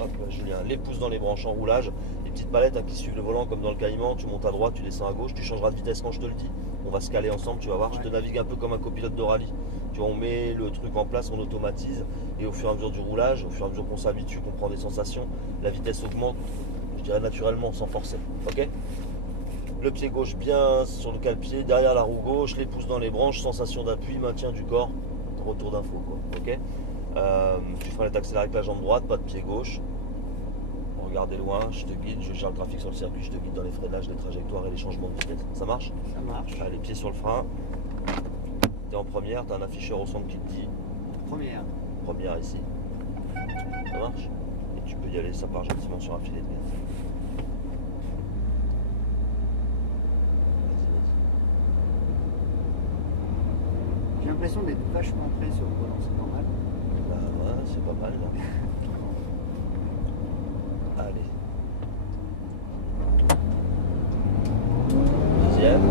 Hop, Julien, les pouces dans les branches en roulage, les petites palettes hein, qui suivent le volant comme dans le Caïman, tu montes à droite, tu descends à gauche, tu changeras de vitesse quand je te le dis. On va se caler ensemble, tu vas voir, je te navigue un peu comme un copilote de rallye. Tu vois, on met le truc en place, on automatise, et au fur et à mesure du roulage, au fur et à mesure qu'on s'habitue, qu'on prend des sensations, la vitesse augmente, je dirais naturellement, sans forcer. Ok? Le pied gauche bien sur le cale-pied, derrière la roue gauche, les pouces dans les branches, sensation d'appui, maintien du corps, retour d'info quoi. Ok? Tu freines et t'accélères avec la jambe droite, pas de pied gauche. Regardez loin, je te guide, je gère le trafic sur le circuit, je te guide dans les freinages, les trajectoires et les changements de vitesse. Ça marche? Ça marche. Allez, pied sur le frein. T'es en première, t'as un afficheur au centre qui te dit Première. première ici. Ça marche? Et tu peux y aller, ça part gentiment sur un filet de gaz. J'ai l'impression d'être vachement près sur le volant, c'est normal. Bah ouais, c'est pas mal là. Allez. Deuxième.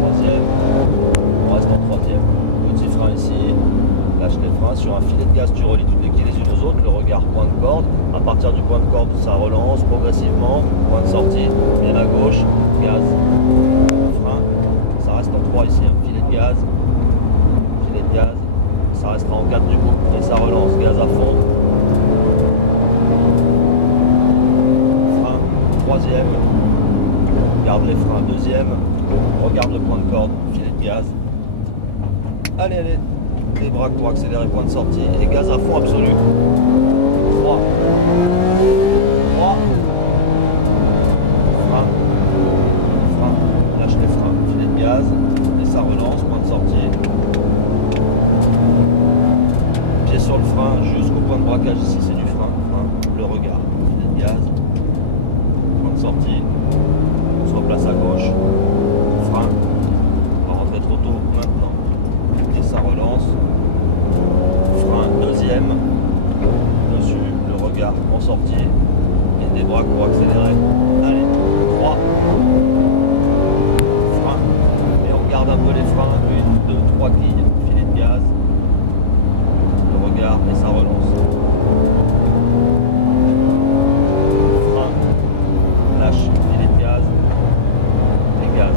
Troisième. On reste en troisième. Petit frein ici. Lâche les freins. Sur un filet de gaz, tu relis toutes les quilles les unes aux autres. Le regard point de corde. À partir du point de corde, ça relance progressivement. Point de sortie. Bien à gauche. Gaz. Frein. Ça reste en 3 ici. Un filet de gaz. Filet de gaz. Ça restera en 4 du coup. Et ça relance. Gaz à fond. Frein. Troisième. Garde les freins. Deuxième. Regarde le point de corde. Filet de gaz. Allez, allez. Débraque pour accélérer point de sortie. Et gaz à fond absolu. 3. 3. Frein. Frein. Lâche les freins. Filet de gaz. Et ça relance. Point de sortie. Pied sur le frein jusqu'au point de braquage. Ici, c'est du frein. Frein. Le regard. Filet de gaz. Point de sortie. On se replace à gauche. Frein. On va rentrer trop tôt maintenant. Et ça relance. Frein deuxième. Dessus. Le regard en sortie. Et des bras pour accélérer. Allez. 3. Frein. Et on garde un peu les freins. 1, 2, 3 quilles. Filet de gaz. Le regard et ça relance. Frein. Lâche. Filet de gaz. Et gaz.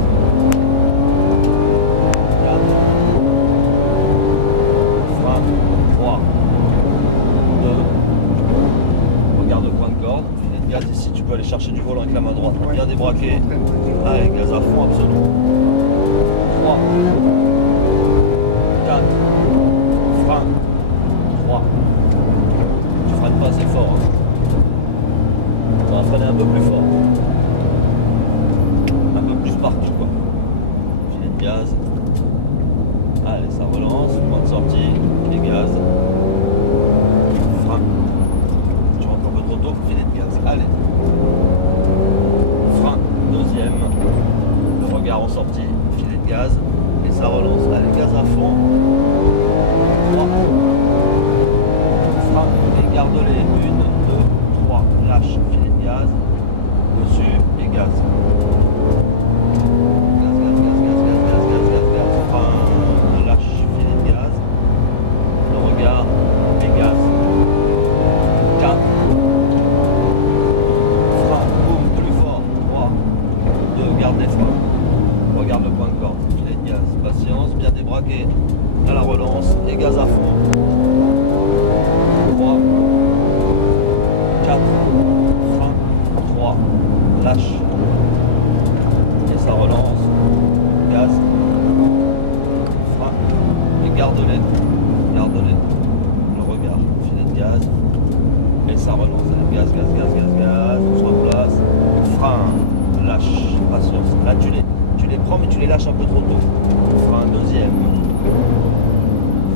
4. Frein. 3. 2. Regarde le point de corde. Filet de gaz ici. Tu peux aller chercher du volant avec la main droite. Bien débraqué. Allez, gaz à fond absolu. 3. 4. Frein. 3. Tu freines pas assez fort. Hein. On va freiner un peu plus fort. Un peu plus partout quoi. Filet de gaz. Allez, ça relance. Point de sortie. Les gaz. Frein. Tu rentres un peu trop tôt. Filet de gaz. Allez. Frein. Deuxième. Le regard en sortie. Filet de gaz. Et ça relance. Allez, gaz à fond. 3. Frein. Et garde-les. 1, 2, 3. Lâche. Filet de gaz. Dessus. Et gaz. Gaz, gaz, gaz, gaz, gaz, gaz, gaz, gaz, gaz. Frein. Lâche. Filet de gaz. Le regard. Et gaz. 4. Frein. Boum. Plus fort. 3. 2. Garde les freins. Regarde le point de corde. Filet de gaz. Patience. Bien débraqué. À la relance. Et gaz à fond. 3. 4. Frein. 3. Lâche. Et ça relance. Gaz. Frein. Et garde-les. Garde-les. Le regard. Filet de gaz. Et ça relance. Allez, gaz, gaz, gaz, gaz, gaz. On se replace. Frein. Lâche. Patience. Là, tu les prends, mais tu les lâches un peu trop tôt. Frein deuxième.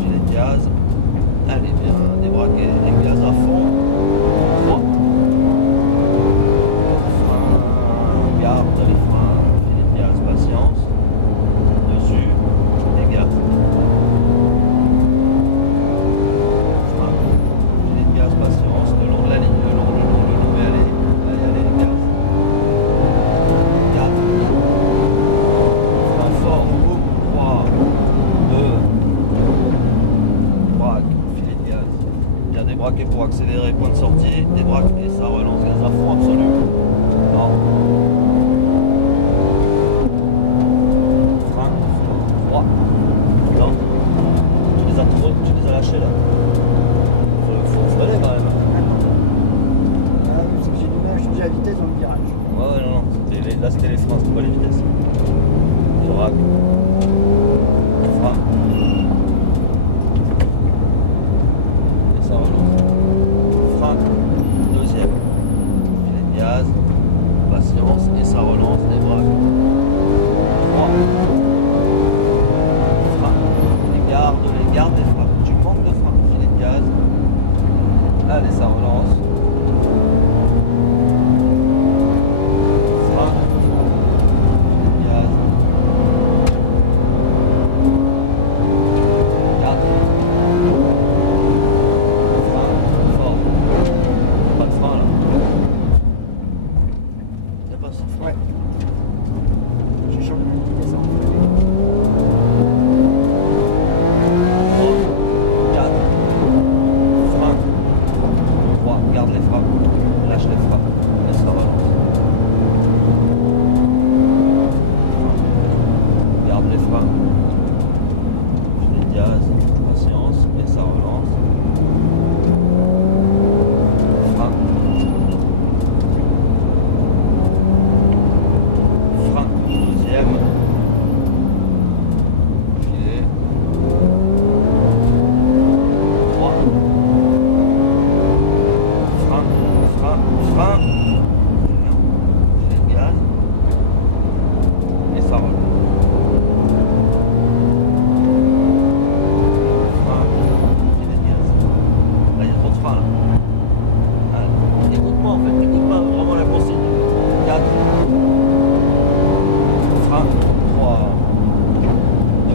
Filet de gaz. Allez, bien débraqué. Et gaz à fond. 3. Frein. Garde les freins. Filet de gaz. Patience. Dessus. Et gaz. Frein. Filet de gaz. Patience. Le long de la ligne. Le long. Et allez. Allez, gaz. 4. Frein fort. Boum. Il y a des braquets pour accélérer, point de sortie, des braques et ça relance, gaz à fond absolu. Non. Frein, droit. Non. Tu les as lâchés là. Faut freiner quand même. Ah, parce que j'ai du mal à changer la vitesse dans le virage. Ouais, non, non. Là c'était les freins, c'était pas les vitesses. Les braques. Frein. Et ça relance. Frein. Deuxième. Filet de gaz. Patience. Et ça relance. Les braques. 3. Frein. Les gardes des freins. Tu manques de frein. Filet de gaz. Allez, ça relance. Frein. Filet de gaz. Garde. Frein. Fort. Pas de frein là. Y'a pas ça. Ouais. J'ai changé de vitesse en fait. 4, frein, 3, garde les freins, lâche les freins, et ça relance. Garde les freins, filet de gaz, patience, et ça relance. Frein, frein, deuxième, filet. 3. Frein. Filet de gaz. Et ça roule. Frein. Filet de gaz. Là, il y a trop de frein là. Allez. Écoute-moi en fait, écoute pas vraiment la consigne. 4. Frein. 3. 2.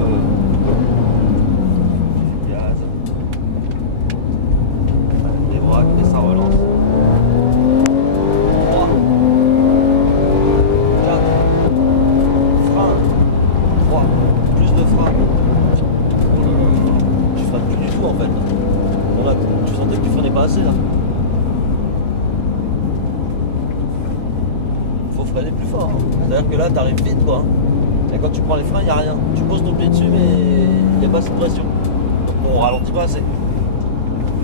Filet de gaz. Les braques et ça relance. 3, 4, frein, 3, plus de frein. Oh là là, tu freines plus du tout en fait. Tu sentais que tu freinais pas assez là. Faut freiner plus fort. Hein. C'est-à-dire que là, t'arrives vite quoi. Et quand tu prends les freins, il n'y a rien. Tu poses ton pied dessus, mais il n'y a pas assez de pression. Donc on ralentit pas assez.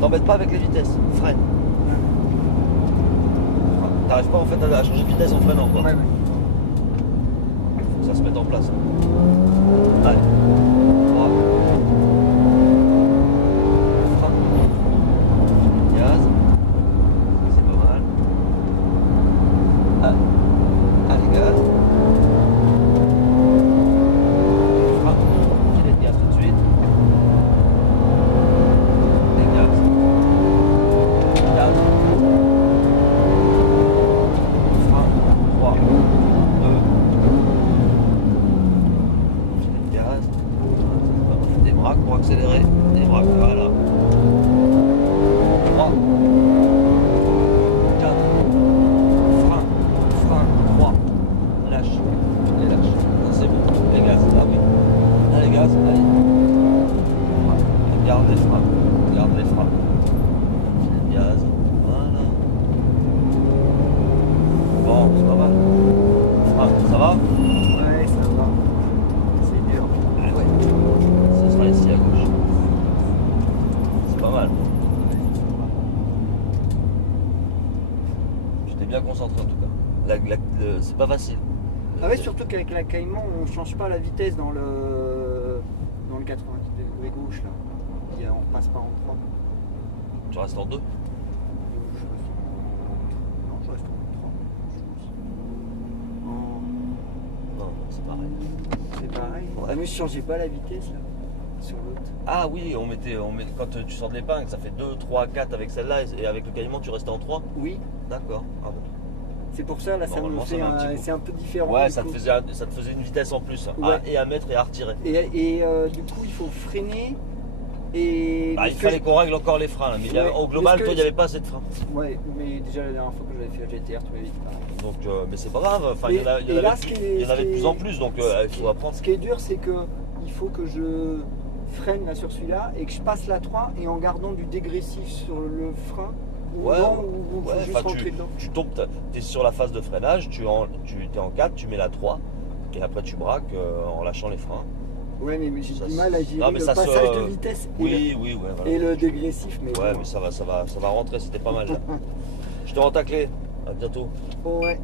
T'embêtes pas avec les vitesses, freine. T'arrives pas en fait à changer de vitesse en freinant quoi. Ouais. Faut que ça se mette en place. Allez. 3. Frein. Gaz. C'est pas mal. Allez, gaz. Frein. Filet de gaz tout de suite. Et gaz. Gaz. Frein. 3. 2. Filet de gaz. Des braques pour accélérer. Des braques, voilà. 3. 4. Frein. Frein. 3. Lâche. Et lâche. C'est bon. Les gaz. Ah oui. Allez, gaz. Allez. Garde les freins. Garde les freins. Filet de gaz. Voilà. Bon, c'est pas mal. Frein. Ça va? Ouais, ça va. C'est dur. Ah ouais. Ce sera ici à gauche. C'est pas mal. Tu t'es bien concentré en tout cas. C'est pas facile. Ah ouais, surtout qu'avec la Caïman, on change pas la vitesse dans le 90 degrés gauche là. On repasse pas en 3. Tu restes en 2. Non, je reste en 3. Non, c'est pareil. C'est pareil. Ouais. Ah, mais je changeais pas la vitesse là, sur l'autre. Ah oui, quand tu sors de l'épingle, ça fait 2, 3, 4 avec celle-là et avec le caïman tu restes en 3. Oui, D'accord. Ah bon. c'est pour ça là, ça me Normalement, fait ça va un petit coup. c'est un peu différent. Ouais, du ça te coup. faisait une vitesse en plus. Ouais. Et à mettre et à retirer. Et du coup, il faut freiner. Et Bah, il fallait qu'on règle encore les freins là, mais Ouais, au global, parce que- toi, il n'y avait pas assez de freins. Ouais, mais déjà la dernière fois que j'avais fait la GTR, tu m'avais dit pareil. Donc, mais c'est pas grave. Enfin, Et- il y en a- il y en et là, avait ce plus- qui est- il y en avait ce de qui plus est- en plus, donc il faut apprendre. Ce qui est dur, c'est que il faut que je freine là sur celui-là et que je passe la 3 et en gardant du dégressif sur le frein ou Ouais, non, ou faut ouais, juste rentrer dedans. tu tombes, tu es sur la phase de freinage, tu es en 4, tu mets la 3 et après tu braques en lâchant les freins. Ouais, mais j'ai Ça du mal à non, gérer mais le ça se- passage de vitesse Oui, ouais, voilà. et le dégressif. Mais Ouais, bon. mais ça va rentrer, c'était pas mal là. Je te rends ta clé. À bientôt. Ouais.